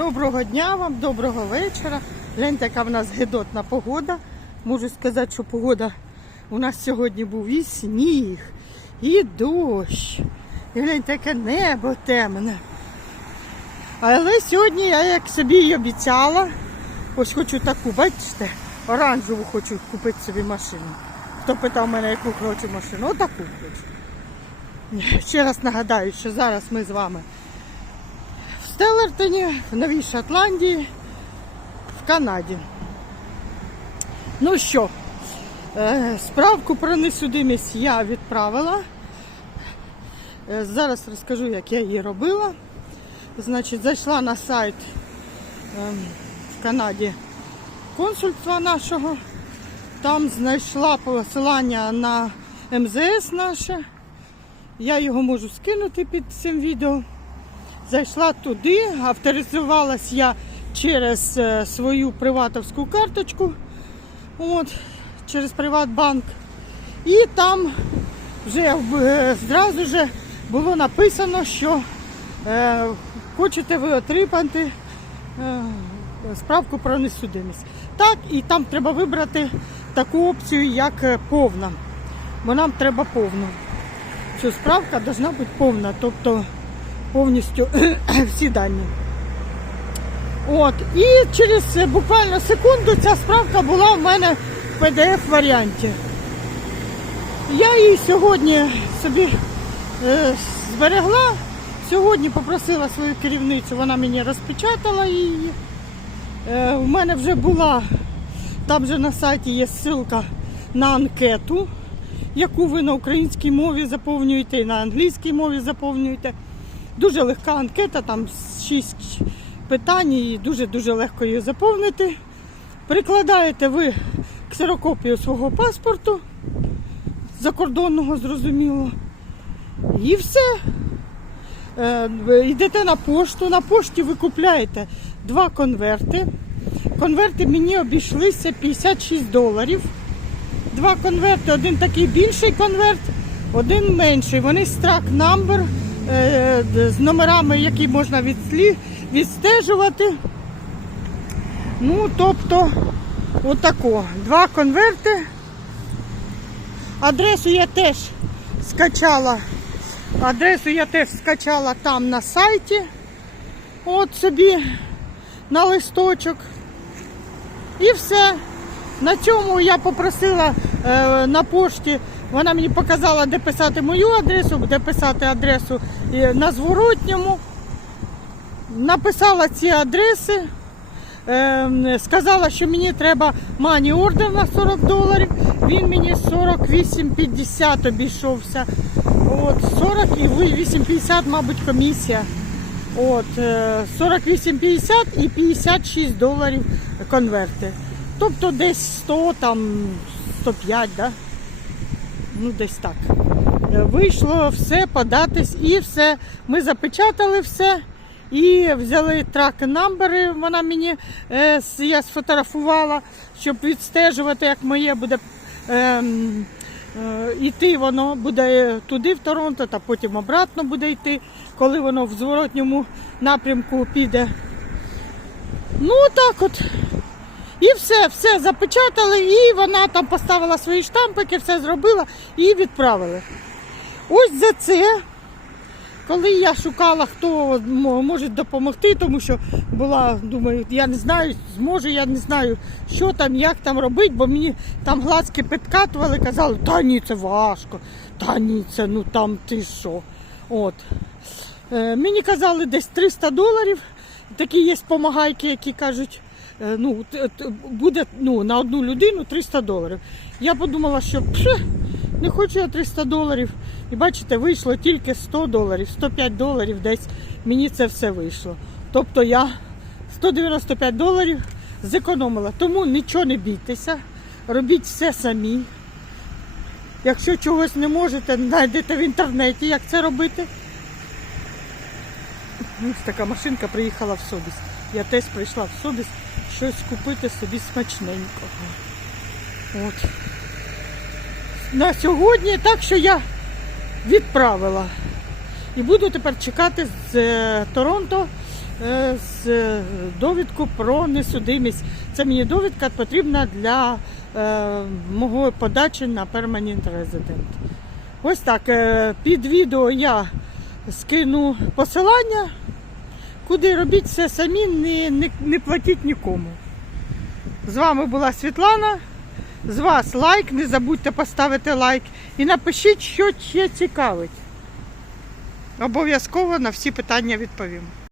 Доброго дня вам, доброго вечора. Гляньте, яка в нас гидотна погода. Можу сказати, що погода у нас сьогодні був і сніг, і дощ. І гляньте, яке небо темне. Але сьогодні я як собі і обіцяла, ось хочу таку, бачите, оранжеву хочу купити собі машину. Хто питав мене, яку хочу машину, отаку хочу. Ще раз нагадаю, що зараз ми з вами в Стеллертоні, в Новій Шотландії, в Канаді. Ну що, е, справку про несудимість я відправила. Е, Зараз розкажу, як я її робила. Значить, зайшла на сайт ем, в Канаді консульства нашого. Там знайшла посилання на МЗС наше. Я його можу скинути під цим відео. Зайшла туди, авторизувалась я через е, свою приватовську карточку, от, через Приватбанк. І там вже е, зразу же було написано, що е, хочете ви отримати е, справку про несудимість. Так, і там треба вибрати таку опцію, як е, повна. Бо нам треба повну. Що справка повинна бути повна, тобто повністю всі дані. От. І через е, буквально секунду ця справка була в мене в PDF-варіанті. Я її сьогодні собі е, зберегла. Сьогодні попросила свою керівницю, вона мені розпечатала її. Е, у мене вже була, там же на сайті є ссылка на анкету, яку ви на українській мові заповнюєте і на англійській мові заповнюєте. Дуже легка анкета, там 6 питань і дуже-дуже легко її заповнити. Прикладаєте ви ксерокопію свого паспорту, закордонного, зрозуміло. І все. Е, Йдете на пошту, на пошті ви купляєте два конверти. Конверти мені обійшлися 56 доларів. Два конверти, один такий більший конверт, один менший. Вони страк number з номерами, які можна відстежувати. Ну, тобто, отако. Два конверти. Адресу я теж скачала. Адресу я теж скачала там на сайті. От собі на листочок. І все. На цьому я попросила е, на пошті, вона мені показала, де писати мою адресу, де писати адресу е, на зворотньому. Написала ці адреси. Е, сказала, що мені треба мані ордер на 40 доларів. Він мені 48,50 обійшовся. От, 40 і 8,50, мабуть, комісія. От, е, 48,50 і 56 доларів конверти. Тобто десь 100, там 105, да? Ну десь так. Е, Вийшло все, податись і все. Ми запечатали все і взяли трак намбери. Вона мені е, я сфотографувала, щоб відстежувати, як моє буде. ем, Е, Іти воно буде туди, в Торонто, та потім обратно буде йти, коли воно в зворотньому напрямку піде. Ну, так от. І все, все запечатали, і вона там поставила свої штампики, все зробила і відправили. Ось за це, коли я шукала, хто може допомогти, тому що була, думаю, я не знаю, зможу, я не знаю, що там, як там робити, бо мені там глазки підкатували, казали, та ні, це важко, та ні, це ну там ти що. От. Е, мені казали десь 300 доларів. Такі є помагайки, які кажуть, е, ну, буде ну, на одну людину 300 доларів. Я подумала, що пше, не хочу я 300 доларів. І бачите, вийшло тільки 100 доларів, 105 доларів десь мені це все вийшло. Тобто я 195 доларів зекономила. Тому нічого не бійтеся, робіть все самі. Якщо чогось не можете, знайдете в інтернеті, як це робити. Ось така машинка приїхала в Собіс. Я теж прийшла в Собіс щось купити собі смачненького. От. На сьогодні так, що я відправила. І буду тепер чекати з е, Торонто е, з е, довідку про несудимість. Це мені довідка потрібна для е, мого подачі на перманент резидент. Ось так. е, Під відео я скину посилання, куди робіть все самі, не, не, не платіть нікому. З вами була Світлана. З вас лайк, не забудьте поставити лайк і напишіть, що ще цікавить. Обов'язково на всі питання відповім.